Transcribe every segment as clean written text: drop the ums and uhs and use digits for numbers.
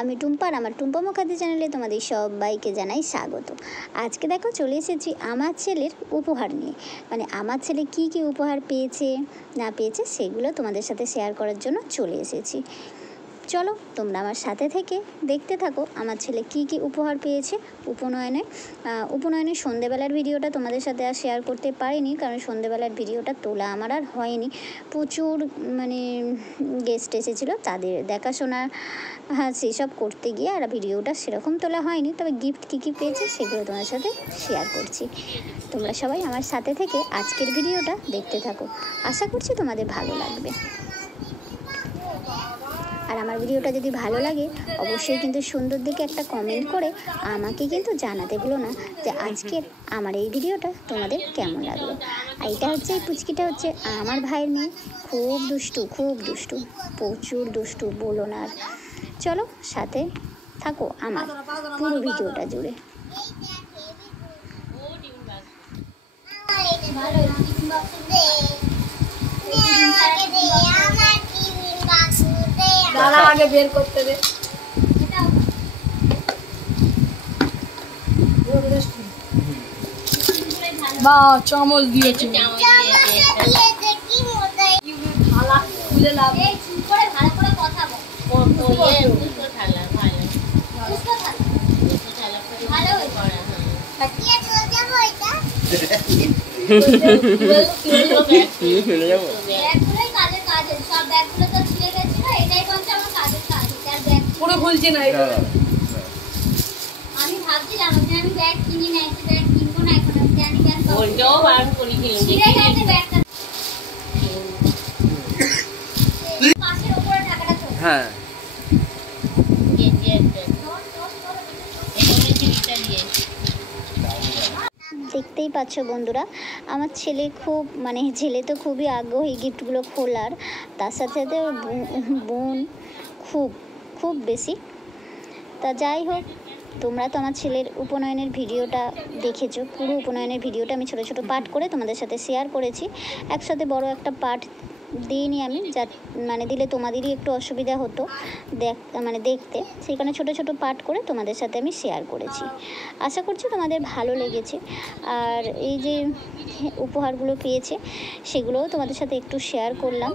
আমি টুম্পা আর আমার টুম্পা মুখার্জি চ্যানেলে তোমাদের সবাইকে জানাই স্বাগত। আজকে দেখো চলে এসেছি আমার ছেলের উপহার নিয়ে, মানে আমার ছেলে কি কি উপহার পেয়েছে না পেয়েছে সেগুলো তোমাদের সাথে শেয়ার করার জন্য চলে এসেছি। চলো তোমরা আমার সাথে থেকে দেখতে থাকো আমার ছেলে কি কি উপহার পেয়েছে। উপনয়নের সন্ধেবেলার ভিডিওটা তোমাদের সাথে আর শেয়ার করতে পারিনি, কারণ সন্ধেবেলার ভিডিওটা তোলা আমার আর হয়নি। প্রচুর মানে গেস্ট এসেছিলো, তাদের দেখাশোনা সেসব করতে গিয়ে আর ভিডিওটা সেরকম তোলা হয়নি। তবে গিফট কী কী পেয়েছে সেগুলো তোমার সাথে শেয়ার করছি। তোমরা সবাই আমার সাথে থেকে আজকের ভিডিওটা দেখতে থাকো, আশা করছি তোমাদের ভালো লাগবে। আর আমার ভিডিওটা যদি ভালো লাগে অবশ্যই কিন্তু সুন্দর দেখে একটা কমেন্ট করে আমাকে কিন্তু জানাতে ভুলো না যে আজকের আমার এই ভিডিওটা তোমাদের কেমন লাগলো। আর এটা হচ্ছে এই পুচকিটা হচ্ছে আমার ভাইয়ের মেয়ে, খুব দুষ্টু প্রচুর দুষ্টু, বলো না। আর চলো সাথে থাকো আমার পুরো ভিডিওটা জুড়ে। আগে বের করতে দে। বা চামচ দিয়েছে, থালা খুলে লাভ কথা পুরো ভুলছি না। আমি ভাবছিলাম যে আমি ব্যাগ কিনি না, একটা ব্যাগ কিনবো না, এখন আমি জানি কেন ওইটাও বার করে কিনলাম। ছিঁড়ে গেছে ব্যাগটা, পাশের উপরে টাকাটা তো হ্যাঁ দেখতেই পাচ্ছ বন্ধুরা, আমার ছেলে খুব ছেলে তো খুবই আগ্রহী গিফটগুলো খোলার, তার সাথে সাথে বোন খুব বেশি। তা যাই হোক, তোমরা তো আমার ছেলের উপনয়নের ভিডিওটা দেখেছো, পুরো উপনয়নের ভিডিওটা আমি ছোটো ছোটো পার্ট করে তোমাদের সাথে শেয়ার করেছি। একসাথে বড় একটা পার্ট দিইনি আমি, যা দিলে তোমাদেরই একটু অসুবিধা হতো দেখতে, সেইখানে ছোটো ছোটো পার্ট করে তোমাদের সাথে আমি শেয়ার করেছি। আশা করছি তোমাদের ভালো লেগেছে। আর এই যে উপহারগুলো পেয়েছে সেগুলোও তোমাদের সাথে একটু শেয়ার করলাম।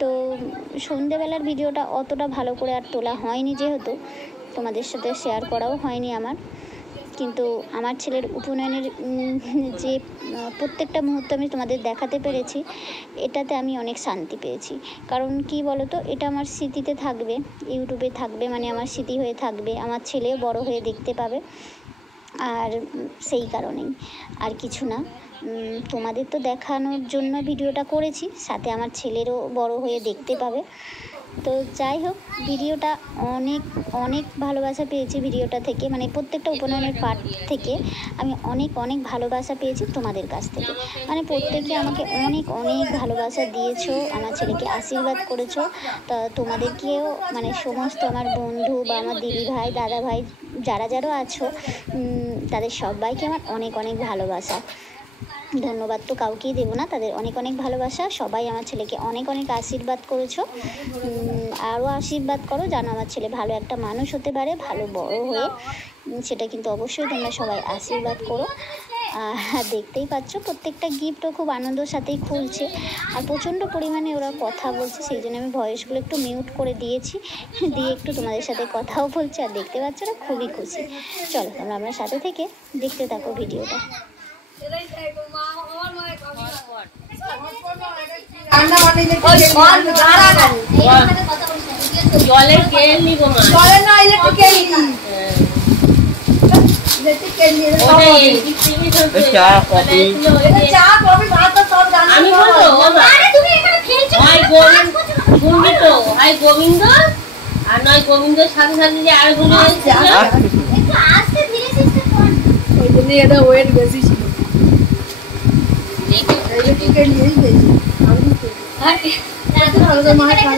তো সন্ধেবেলার ভিডিওটা অতটা ভালো করে আর তোলা হয়নি, যেহেতু তোমাদের সাথে শেয়ার করাও হয়নি আমার। কিন্তু আমার ছেলের উপনয়নের যে প্রত্যেকটা মুহূর্ত আমি তোমাদের দেখাতে পেরেছি, এটাতে আমি অনেক শান্তি পেয়েছি। কারণ কি বলো তো, এটা আমার স্মৃতিতে থাকবে, ইউটিউবে থাকবে, আমার স্মৃতি হয়ে থাকবে, আমার ছেলেও বড় হয়ে দেখতে পাবে। আর সেই কারণেই আর কিছু না, তোমাদের তো দেখানোর জন্য ভিডিওটা করেছি, সাথে আমার ছেলেরও বড় হয়ে দেখতে পাবে। তো যাই হোক, ভিডিওটা অনেক ভালোবাসা পেয়েছি ভিডিওটা থেকে, প্রত্যেকটা উপনয়নের পার্ট থেকে আমি অনেক ভালোবাসা পেয়েছি তোমাদের কাছ থেকে। প্রত্যেকে আমাকে অনেক ভালোবাসা দিয়েছো, আমার ছেলেকে আশীর্বাদ করেছো। তা তোমাদেরকেও সমস্ত আমার বন্ধু বা আমার দিদি ভাই দাদা ভাই যারা আছো, তাদের সবাইকে আমার অনেক ভালোবাসা। ধন্যবাদ তো কাউকেই দেবো না, তাদের অনেক ভালোবাসা। সবাই আমার ছেলেকে অনেক আশীর্বাদ করেছো, আরও আশীর্বাদ করো যেন আমার ছেলে ভালো একটা মানুষ হতে পারে, ভালো বড় হয়ে। সেটা কিন্তু অবশ্যই তোমরা সবাই আশীর্বাদ করো। আর দেখতেই পাচ্ছ প্রত্যেকটা গিফটও খুব আনন্দের সাথেই খুলছে, আর প্রচণ্ড পরিমাণে ওরা কথা বলছে, সেই জন্য আমি ভয়েসগুলো একটু মিউট করে দিয়েছি, দিয়ে একটু তোমাদের সাথে কথাও বলছে। আর দেখতে পাচ্ছ না, খুবই খুশি। চলো তোমরা আমার সাথে থেকে দেখতে থাকো ভিডিওটা। জলের কেল নিব মা, জলের না ইলেকট্রিক কেল নি, ইলেকট্রিক কেল নি। চা কফি ভাত সব জানো। আমি বলবো আরে তুমি এখানে খেলছো, ভাই গোবিন্দ আর নয় গোবিন্দর সাথে সাথে যে আর গুলো আছে, একটু আস্তে ধীরে সিস্টেম কর, ওই জন্য এটা ওয়েট বেশি ছিল। ইলেকট্রিক কেল নিয়েই গেছি আমি তো। হ্যাঁ এত ভালো মা খাওয়া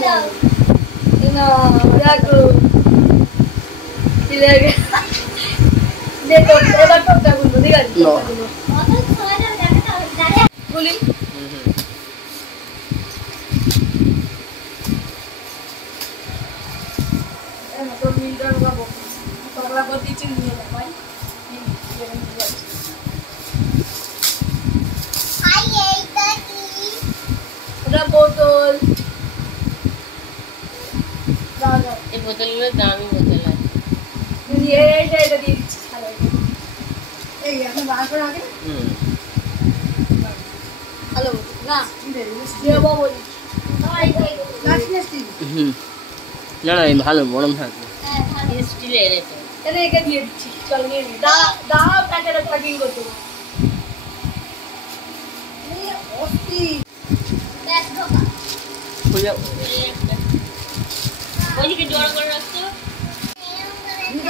না, দেখো ঠিক আছে, দেখো এবার টপটা বলবো, ঠিক আছে কত সময় ধরে দেখাতে হবে জানে বলি। তো বোতলগুলোর দামি বোতল আছে। এটা দিয়ে দিচ্ছি এই আমি বার করে আগে হ্যালো না দেবো বলি না না এই ভালো গরম থাকবে। স্টিলের এটা। এটা একে দিয়ে দিচ্ছি চল নিয়ে নি দাও প্যাকেটে প্যাকিং করতে এই অস্তি ব্যাস ঢোকা খুলে ওইদিকে জড়ো করে রাখতো।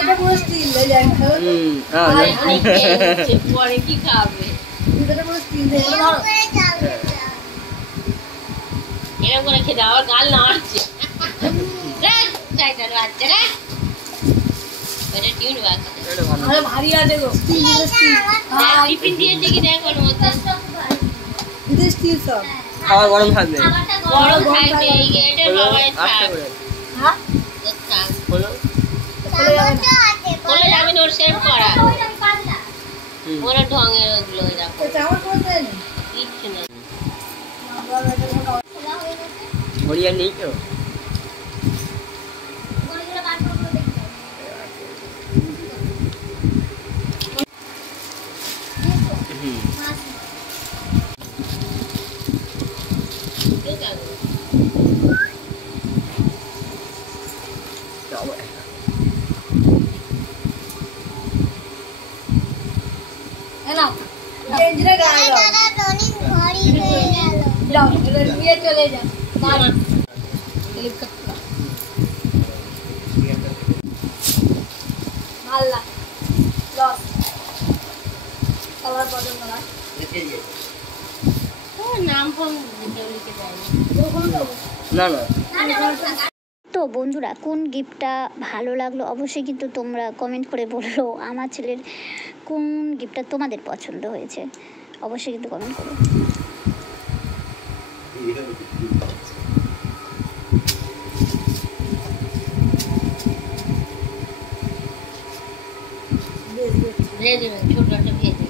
এটা পুরো স্টিল এই যায় পরে কি খাবে? এটা পুরো স্টিল দিয়ে ধরো এরকম করে খেতে আবার গাল নাড়ছে। চাইটার বাচ্চা রে এটা টিউন বাচ্চা। আরে ভারী আছে গো স্টিল টিফিন দিয়েছে কি দেখ ওর মধ্যে। এটা স্টিল সব খাবার গরম থাকবে। গরম থাকবে এই এটা বাবাই আস্তে থাক। করে হ্যাঁ হলো বলে যাবেন ওর সেভ করা। ওরা ঢঙের ওগুলো এরকম এটা আমার কোন দেন কিচ্ছু না। ঘড়িয়া নেই তো না গেঞ্জিটা গায়ে দাও যাও এটা নিয়ে চলে যাও হেলিকপ্টার মাল্লা লস কালার বদল করা নাম ফোন লিখে দেয় না না। তো বন্ধুরা কোন গিফটটা ভালো লাগলো অবশ্যই কিন্তু তোমরা কমেন্ট করে বললো। আমার ছেলের কোন গিফটটা তোমাদের পছন্দ হয়েছে অবশ্যই কিন্তু কমেন্ট করো। ভেজে দেবেন ছোট একটা ভেজে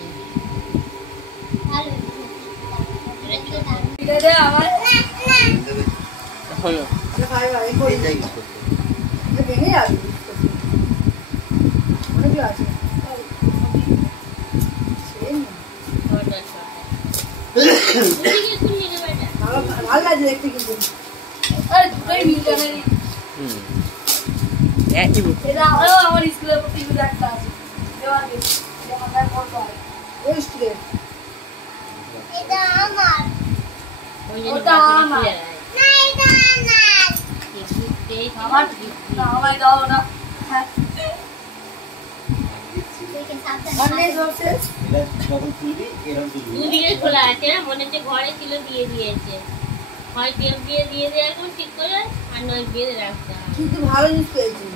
এটা দে আমার হলো ভাই ভাই কই যাই এটা ভেঙে যাবে অনেক আছে ভালো লাগছে দেখতে কিন্তু আরে দুটোই মিলবে একই এটা আমার স্কুলের প্রতি একটা আছে দেওয়া দে এটা মাথায় পড়তো আর ওই স্কুলের ওটা আমার আমার না আমায় দাও না হ্যাঁ অনেক জোরছে দুদিকে খোলা আছে মনে হচ্ছে ঘরে ছিল দিয়ে দিয়েছে হয় টেপ দিয়ে এখন ঠিক করে আর নয় বেঁধে রাখতে হয়। কিন্তু ভালো জিনিস পেয়েছি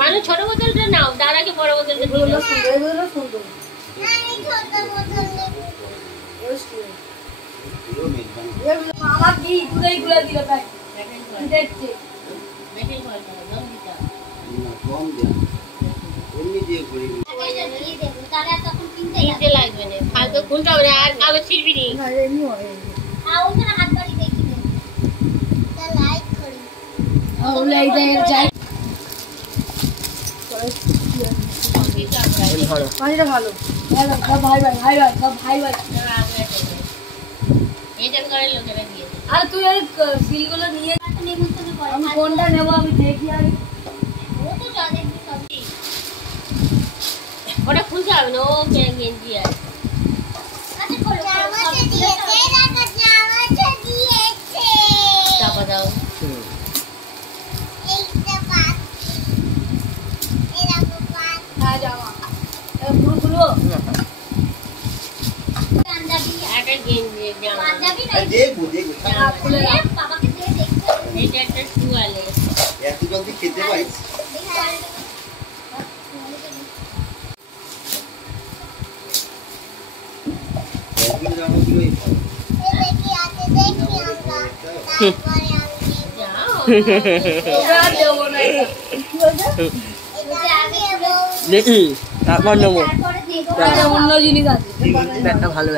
মানুষ ছোট বোতলটা নাও তার আগে বড় বোতলটা দিয়ে এগুলো দাও। সুন্দর এগুলো সুন্দর আমার কি দুটোই গুলো দিল ভাই দেখছে ব্যাটারি ভরতে হবে, জল দিতে হবে। কিনতে লাগবে না ফালতু খুলতে হবে না আর কাগজ ছিড়বি নি। না এমনি হয় ওগুলো এইটা যাই ভালো পানিটা ভালো সব ভাই ভাই ভাই ভাই সব ভাই ভাই এটা করে লোকেরা দিয়ে দেয়। আর তুই ওই সিলগুলো নিয়ে আমি কোনটা নেবো আমি দেখি আগে ওটা খুলতে হবে না ও গেঞ্জি আছে চাপা দাও। হ্যাঁ জামা ফুলগুলো একটা গেঞ্জি জামা খুলে দাও এটা একটা টুয়ালে খেতে পারি যাও ওরা দেবো না দেখি তারপর নেবো এটা অন্য জিনিস আছে একটা ভালো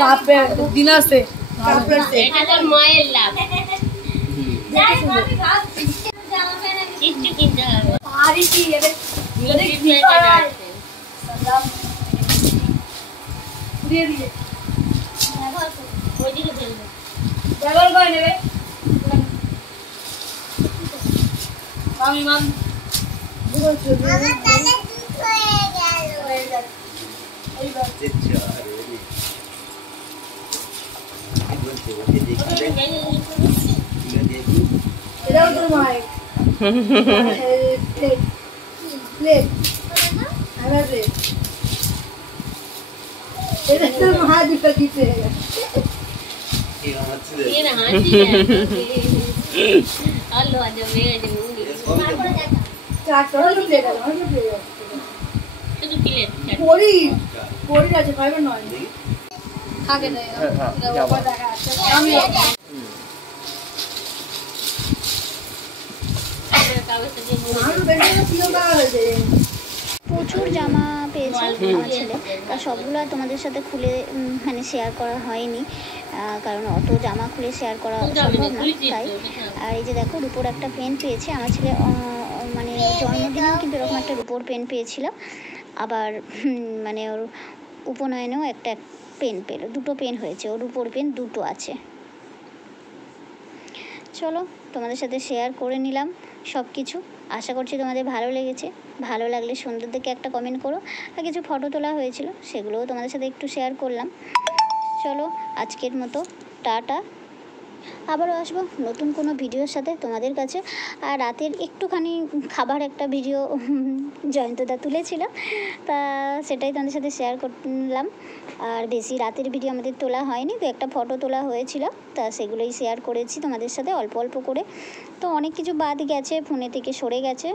কাপের দিন আছে কাপের এটা তোর মায়ের লাভ জামা প্যান্ট আগে কিচ্ছু কিনতে হবে না। আরে কি এবে মিষ্টি প্যাকেট আছে। দিয়ে দিয়ে ব্যবহার করো। ওইদিকে ফেলবে। ব্যবহার করে নেবে আমি মাম দুটো চলে এইবার আচ্ছা, আরে রে। কি বলছে? ওকে দেখি দেখ, ঠিক আছে, দেখি। এটাও তোর মায়ের প্লেট প্লেট আমার প্লেট এটা তোর মা দুটো দিতে কি হাসছে রে? এর হাসি আলো আজ মেয়ে আজ মুড়ি এর সবই তো তারপরে দেখা। চারটা প্লেট আছে আমার প্লেট শুধু প্লেট পরি পরি আছে ফাইবার নয় দেখি। থাকে না হ্যাঁ, হ্যাঁ, এটা যাবো। বাবা দেখা আছে আমি কাগজটা দিয়ে মুড়ি আমার বেশি প্রিয় কাজ আছে প্রচুর জামা পেয়েছে আমার ছেলে, তা সবগুলো আর তোমাদের সাথে খুলে মানে শেয়ার করা হয়নি, কারণ অত জামা খুলে শেয়ার করা সম্ভব না। তাই আর এই যে দেখো রুপোর একটা পেন পেয়েছে আমার ছেলে, মানে জন্মদিনেও কিন্তু এরকম একটা রুপোর পেন পেয়েছিল, আবার মানে ওর উপনয়নেও একটা পেন পেল, দুটো পেন হয়েছে, ওর রুপোর পেন দুটো আছে। চলো তোমাদের সাথে শেয়ার করে নিলাম সব কিছু, আশা করছি তোমাদের ভালো লেগেছে। ভালো লাগলে সুন্দর দেখে একটা কমেন্ট করো, আর কিছু ফটো তোলা হয়েছিল সেগুলোও তোমাদের সাথে একটু শেয়ার করলাম। চলো আজকের মতো টাটা, আবারও আসবো নতুন কোনো ভিডিওর সাথে তোমাদের কাছে। আর রাতের একটুখানি খাবার একটা ভিডিও জয়ন্তদা তুলেছিল, তা সেটাই তোমাদের সাথে শেয়ার করলাম। আর বেশি রাতের ভিডিও আমাদের তোলা হয়নি, তো একটা ফটো তোলা হয়েছিল, তা সেগুলোই শেয়ার করেছি তোমাদের সাথে অল্প অল্প করে। তো অনেক কিছু বাদ গেছে, ফোনে থেকে সরে গেছে,